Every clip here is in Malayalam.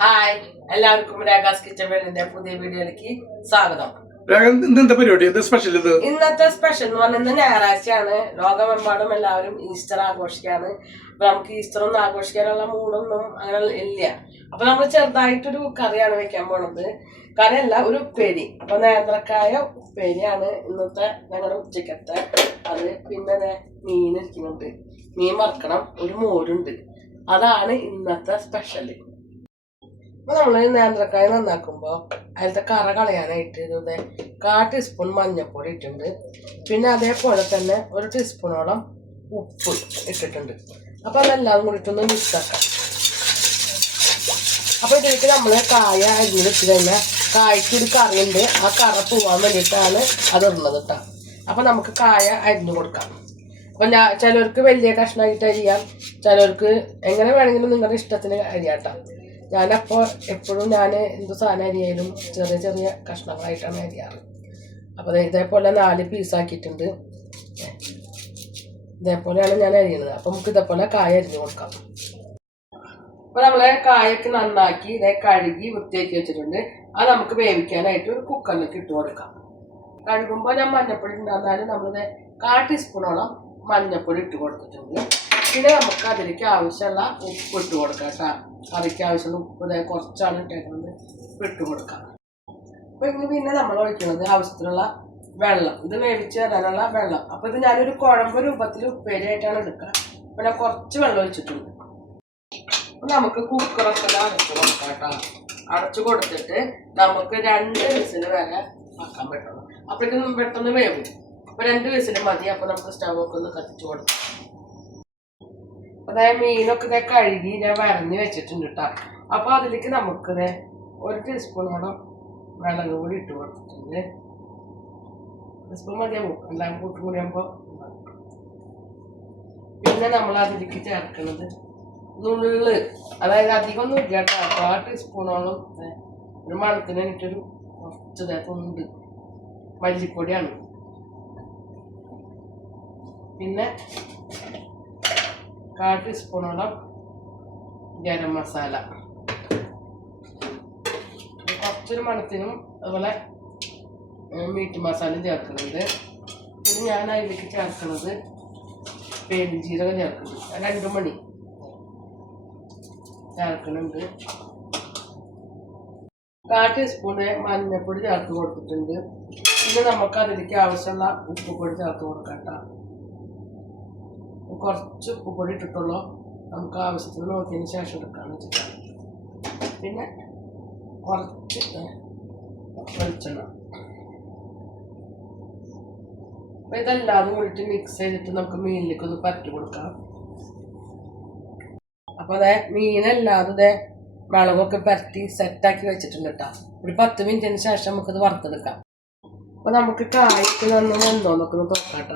ഹായ് എല്ലാവർക്കും രാഗാസ് കിച്ചൺ വേൾഡിന്റെ പുതിയ വീഡിയോയിലേക്ക് സ്വാഗതം. ഇതെന്താ പരിപാടി? എന്താ സ്പെഷ്യൽ ഇത്? ഇന്നത്തെ സ്പെഷ്യൽ എന്ന് പറഞ്ഞാൽ ഇന്ന് ഞായറാഴ്ചയാണ്. ലോകമെമ്പാടും എല്ലാവരും ഈസ്റ്റർ ആഘോഷിക്കാണ്. അപ്പൊ നമുക്ക് ഈസ്റ്റർ ഒന്നും ആഘോഷിക്കാനുള്ള മൂടൊന്നും അങ്ങനെ ഇല്ല. അപ്പൊ നമ്മൾ ചെറുതായിട്ടൊരു കറിയാണ് വെക്കാൻ പോണത്. കറിയല്ല ഒരു ഉപ്പേരി. അപ്പൊ നേന്ത്രക്കായ ഉപ്പേരിയാണ് ഇന്നത്തെ ഞങ്ങളുടെ ഉച്ചക്കത്തെ. അത് പിന്നെ മീൻ ഇരിക്കുന്നുണ്ട്. മീൻ വറക്കണം. ഒരു മോരുണ്ട്. അതാണ് ഇന്നത്തെ സ്പെഷ്യൽ അപ്പൊ നമ്മൾ നേന്ത്രക്കായ നന്നാക്കുമ്പോ അതിലത്തെ കറ കളയാനായിട്ട് ഇത് കാ ടീസ്പൂൺ മഞ്ഞൾപ്പൊടി ഇട്ടിട്ടുണ്ട്. പിന്നെ അതേപോലെ തന്നെ ഒരു ടീസ്പൂണോളം ഉപ്പ് ഇട്ടിട്ടുണ്ട്. അപ്പൊ അതെല്ലാം മിക്സ് ആക്കാം. അപ്പൊ ഇതിലേക്ക് നമ്മൾ കായ അരിഞ്ഞിട്ട് കഴിഞ്ഞാൽ കായ്ക്ക് ഒരു കറിയുണ്ട്. ആ കറ പോവാൻ വേണ്ടിയിട്ടാണ് അത് ഇടുന്നത് കേട്ടോ അപ്പൊ നമുക്ക് കായ അരിഞ്ഞു കൊടുക്കാം. അപ്പൊ ഞാൻ ചിലർക്ക് വലിയ കഷ്ണമായിട്ട് അരിയാം. ചിലർക്ക് എങ്ങനെ വേണമെങ്കിലും നിങ്ങളുടെ ഇഷ്ടത്തിന് അരിയാട്ടാം ഞാനപ്പോൾ എപ്പോഴും ഞാൻ എന്ത് സാധനം അരിയായാലും ചെറിയ ചെറിയ കഷ്ണങ്ങളായിട്ടാണ് അരിയാറ്. അപ്പോൾ ഇതേപോലെ നാല് പീസാക്കിയിട്ടുണ്ട് ഇതേപോലെയാണ് ഞാൻ അരിയുന്നത്. അപ്പം നമുക്ക് ഇതേപോലെ കായ അരിഞ്ഞു കൊടുക്കാം. അപ്പോൾ നമ്മളെ കായൊക്കെ നന്നാക്കി ഇതേ കഴുകി വൃത്തിയാക്കി വെച്ചിട്ടുണ്ട്. അത് നമുക്ക് വേവിക്കാനായിട്ട് ഒരു കുക്കറിലേക്ക് ഇട്ട് കൊടുക്കാം. കഴുകുമ്പോൾ ഞാൻ മഞ്ഞപ്പൊടി ഉണ്ടാകുന്നാലും നമ്മളിത് കാൽ ടീസ്പൂണോളം മഞ്ഞപ്പൊടി ഇട്ട് കൊടുത്തിട്ടുണ്ട്. പിന്നെ നമുക്ക് അതിലേക്ക് ആവശ്യമുള്ള ഉപ്പ് ഇട്ട് കൊടുക്കാം കേട്ടോ. കറിക്ക് ആവശ്യമുള്ള ഉപ്പ് കുറച്ചാണ് ഇട്ടേക്കുന്നത്. ഇട്ട് കൊടുക്കാം. അപ്പോൾ ഇനി പിന്നെ നമ്മൾ ഒഴിക്കുന്നത് ആവശ്യത്തിനുള്ള വെള്ളം. ഇത് വേവിച്ച് തരാനുള്ള വെള്ളം. അപ്പോൾ ഇത് ഞാനൊരു കുഴമ്പ് രൂപത്തിൽ ഉപ്പേരിയായിട്ടാണ് എടുക്കുക. അപ്പോൾ ഞാൻ കുറച്ച് വെള്ളം ഒഴിച്ചിട്ടുണ്ട്. അപ്പോൾ നമുക്ക് കുക്കറൊക്കെ അടച്ചു കൊടുക്കാം കേട്ടോ. അടച്ചു കൊടുത്തിട്ട് നമുക്ക് രണ്ട് വിസിൽ വരെ ആക്കാൻ പറ്റുള്ളൂ. അപ്പോഴേക്കും പെട്ടെന്ന് വേവും. അപ്പോൾ രണ്ട് വിസിൽ മതി. അപ്പോൾ നമുക്ക് സ്റ്റവ് ഒക്കെ ഒന്ന് കത്തിച്ചു കൊടുക്കാം. അതായത് മീനൊക്കെ ഇതേ കഴുകി ഞാൻ വരഞ്ഞ് വെച്ചിട്ടുണ്ട് കേട്ടോ അപ്പോൾ അതിലേക്ക് നമുക്ക് ദേ ടീസ്പൂൺ ടീസ്പൂണോളം വെള്ളം കൂടി ഇട്ട് കൊടുത്തിട്ടുണ്ട്. ടീസ്പൂൺ മതിയാവും എല്ലാം കൂട്ടും കൂടി ആകുമ്പോൾ പിന്നെ നമ്മൾ അതിലേക്ക് ചേർക്കുന്നത് നുള്ള് അതായത് അധികം ഒന്നും ഇല്ല കേട്ടോ അപ്പോൾ ആ ടീസ്പൂണോളം ഒരു മണത്തിന് എനിക്കൊരു കുറച്ച് ഇതായിട്ടുണ്ട് മല്ലിപ്പൊടിയാണ്. പിന്നെ കാ ടീസ്പൂണോളം ഗരം മസാല. കുറച്ചൊരു മണത്തിനും അതുപോലെ മീറ്റ് മസാലയും ചേർക്കുന്നുണ്ട്. പിന്നെ ഞാൻ അതിലേക്ക് ചേർക്കുന്നത് പെരുംജീരകം ചേർക്കുന്നുണ്ട് രണ്ട് മണി ചേർക്കുന്നുണ്ട്. കാൽ ടീസ്പൂണ് മഞ്ഞൾപ്പൊടി ചേർത്ത് കൊടുത്തിട്ടുണ്ട്. പിന്നെ നമുക്ക് അതിലേക്ക് ആവശ്യമുള്ള ഉപ്പുപൊടി ചേർത്ത് കൊടുക്കാം കേട്ടോ. കുറച്ച് ഉപ്പുപൊടി ഇട്ടിട്ടുള്ളൂ നമുക്ക് ആവശ്യത്തിന് നോക്കിയതിന് ശേഷം എടുക്കാമെന്ന് വെച്ചിട്ടാണ്. പിന്നെ കുറച്ച് വെളിച്ചെണ്ണ. അപ്പം ഇതെല്ലാം കൂടിയിട്ട് മിക്സ് ചെയ്തിട്ട് നമുക്ക് മീനിലേക്ക് ഒന്ന് പറ്റി കൊടുക്കാം. അപ്പോൾ അതെ മീനല്ലാതെ ഇതേ മുളകൊക്കെ പരത്തി സെറ്റാക്കി വെച്ചിട്ടുണ്ട് കേട്ടോ ഒരു പത്ത് മിനിറ്റിന് ശേഷം നമുക്കിത് വറുത്തെടുക്കാം. അപ്പോൾ നമുക്ക് കായ്ക്ക് നന്ന് വെന്തോ എന്നൊക്കെ ഒന്ന് കേട്ടോ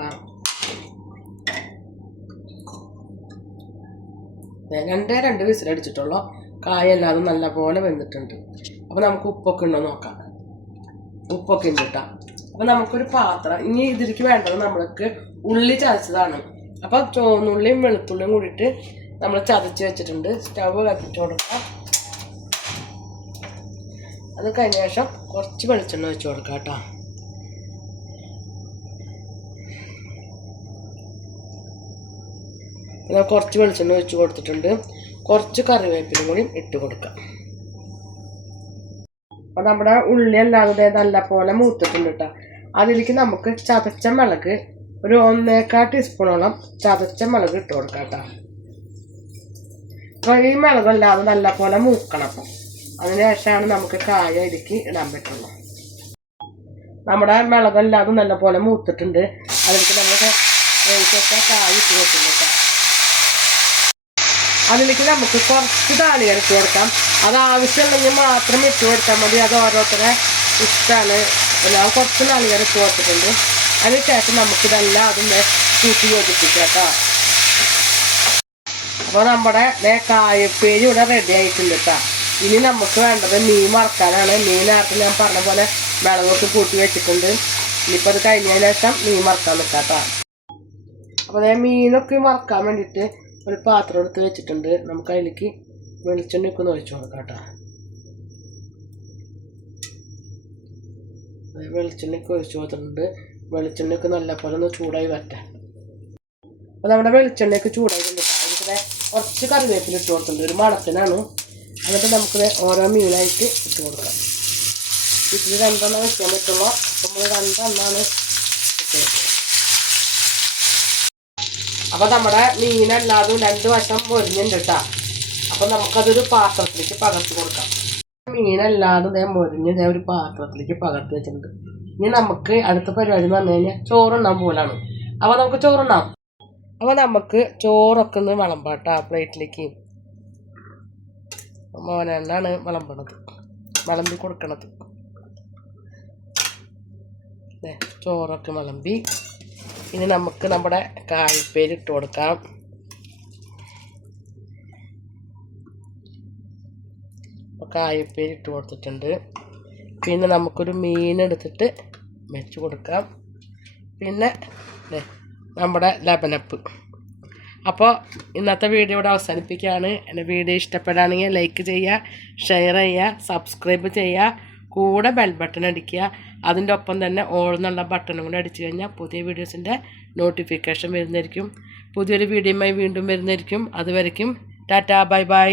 രണ്ടേ രണ്ട് വിസിൽ വിസിലടിച്ചിട്ടുള്ളൂ. കായല്ലാതെ നല്ലപോലെ വെന്തിട്ടുണ്ട്. അപ്പോൾ നമുക്ക് ഉപ്പൊക്കെ ഉണ്ടോ നോക്കാം. ഉപ്പൊക്കെ ഉണ്ട് കേട്ടോ അപ്പോൾ നമുക്കൊരു പാത്രം ഇനി ഇതിലേക്ക് വേണ്ടത് നമ്മൾക്ക് ഉള്ളി ചതച്ചതാണ്. അപ്പോൾ ചുവന്നുള്ളിയും വെളുത്തുള്ളിയും കൂടിയിട്ട് നമ്മൾ ചതച്ച് വെച്ചിട്ടുണ്ട്. സ്റ്റവ് കത്തിച്ച് കൊടുക്കാം. അത് കഴിഞ്ഞ ശേഷം കുറച്ച് വെളിച്ചെണ്ണ വെച്ച് കൊടുക്കാം കേട്ടോ ഞാൻ കുറച്ച് വെളിച്ചെണ്ണ ഒഴിച്ച് കൊടുത്തിട്ടുണ്ട്. കുറച്ച് കറിവേപ്പിലും കൂടി ഇട്ട് കൊടുക്കാം. അപ്പം നമ്മുടെ ഉള്ളി അല്ലാതെ നല്ല പോലെ മൂത്തിട്ടുണ്ട് കേട്ടോ അതിലേക്ക് നമുക്ക് ചതച്ച മുളക് ഒരു ഒന്നേക്കാൾ ടീസ്പൂണോളം ചതച്ച മുളക് ഇട്ട് കൊടുക്കാം കേട്ടോ അപ്പോൾ ഈ മുളകല്ലാതെ നല്ല പോലെ മൂക്കണം അതിനുശേഷമാണ് നമുക്ക് കായ ഇടുക്ക് ഇടാൻ പറ്റുള്ളൂ. നമ്മുടെ മുളകല്ലാതെ നല്ല പോലെ മൂത്തിട്ടുണ്ട്. അതിലേക്ക് നമുക്ക് വേവിച്ചൊക്കെ കായ ഇട്ട് കേട്ടോ അതിലേക്ക് നമുക്ക് കുറച്ച് താളികൾ ഇട്ട് കൊടുക്കാം. അത് ആവശ്യമുണ്ടെങ്കിൽ മാത്രം ഇട്ട് കൊടുത്താൽ മതി. അത് ഓരോരുത്തരെ ഇഷ്ടമാണ് ഞാൻ കുറച്ച് നാളികേര ഇട്ട് കൊടുത്തിട്ടുണ്ട്. അതിന് ശേഷം നമുക്ക് ഇതെല്ലാം അതിന്റെ കൂട്ടി യോജിപ്പിക്കാം അപ്പോൾ നമ്മുടെ കായപ്പേരി ഇവിടെ റെഡി ആയിട്ടുണ്ട് കേട്ടോ. ഇനി നമുക്ക് വേണ്ടത് മീൻ വറക്കാനാണ്. മീൻ നേരത്തെ ഞാൻ പറഞ്ഞ പോലെ വിളവൊക്കെ കൂട്ടി വെച്ചിട്ടുണ്ട്. ഇനിയിപ്പോൾ അത് കഴിഞ്ഞതിന് ശേഷം മീൻ വറക്കാൻ നിൽക്കാം കേട്ടോ. അപ്പോൾ മീനൊക്കെ വറക്കാൻ വേണ്ടിയിട്ട് ഒരു പാത്രം എടുത്ത് വെച്ചിട്ടുണ്ട്. നമുക്ക് അതിലേക്ക് വെളിച്ചെണ്ണയൊക്കെ ഒന്ന് ഒഴിച്ചു കൊടുക്കാം കേട്ടോ. വെളിച്ചെണ്ണയൊക്കെ ഒഴിച്ചു കൊടുത്തിട്ടുണ്ട്. വെളിച്ചെണ്ണയൊക്കെ നല്ലപോലെ ഒന്ന് ചൂടായി വറ്റാം അപ്പോൾ നമ്മുടെ വെളിച്ചെണ്ണയൊക്കെ ചൂടായിട്ടുണ്ട് ഇവിടെ കുറച്ച് കറിവേപ്പില ഇട്ട് കൊടുത്തിട്ടുണ്ട്. ഒരു മണത്തിനാണ്. എന്നിട്ട് നമുക്ക് ഓരോ മീനായിട്ട് ഇട്ട് കൊടുക്കാം. ഇതിൽ രണ്ടെണ്ണം വെക്കാൻ പറ്റുള്ളൂ. നമ്മൾ രണ്ടെണ്ണാണ് ഇട്ട് കൊടുക്കുക അപ്പോൾ നമ്മുടെ മീനല്ലാതും രണ്ട് വശം മൊരിഞ്ഞുണ്ട് കേട്ടോ അപ്പം നമുക്കതൊരു പാത്രത്തിലേക്ക് പകർത്തി കൊടുക്കാം. മീനല്ലാതെ ഇതേ മൊരിഞ്ഞ് ഇതേ ഒരു പാത്രത്തിലേക്ക് പകർത്തി വെച്ചിട്ടുണ്ട്. ഇനി നമുക്ക് അടുത്ത പരിപാടി എന്ന് പറഞ്ഞു കഴിഞ്ഞാൽ ചോറുണ്ണാൻ പോലാണ്. അപ്പോൾ നമുക്ക് ചോറുണ്ണാം. അപ്പോൾ നമുക്ക് ചോറൊക്കെ ഒന്ന് വിളമ്പാട്ടോ പ്ലേറ്റിലേക്ക്. മോനെണ്ണാണ് വിളമ്പണത്. വിളമ്പി കൊടുക്കണത്. ചോറൊക്കെ വിളമ്പി. ഇനി നമുക്ക് നമ്മുടെ കായപ്പേര് ഇട്ട് കൊടുക്കാം. കായപ്പേര് ഇട്ട് കൊടുത്തിട്ടുണ്ട്. പിന്നെ നമുക്കൊരു മീൻ എടുത്തിട്ട് വെച്ച് കൊടുക്കാം. പിന്നെ നമ്മുടെ ലബനപ്പ്. അപ്പോൾ ഇന്നത്തെ വീഡിയോ ഇവിടെ അവസാനിപ്പിക്കുകയാണ്. എന്റെ വീഡിയോ ഇഷ്ടപ്പെടുകയാണെങ്കിൽ ലൈക്ക് ചെയ്യുക ഷെയർ ചെയ്യുക സബ്സ്ക്രൈബ് ചെയ്യുക. കൂടെ ബെൽ ബട്ടൺ അടിക്കുക. അതിന്റെ ഒപ്പം തന്നെ ഓൾ എന്നുള്ള ബട്ടണും കൂടെ അടിച്ചു കഴിഞ്ഞാൽ പുതിയ വീഡിയോസിന്റെ നോട്ടിഫിക്കേഷൻ വരുന്നതായിരിക്കും. പുതിയൊരു വീഡിയോയുമായി വീണ്ടും വരുന്നതായിരിക്കും. അതുവരയ്ക്കും ടാറ്റാ ബൈ ബൈ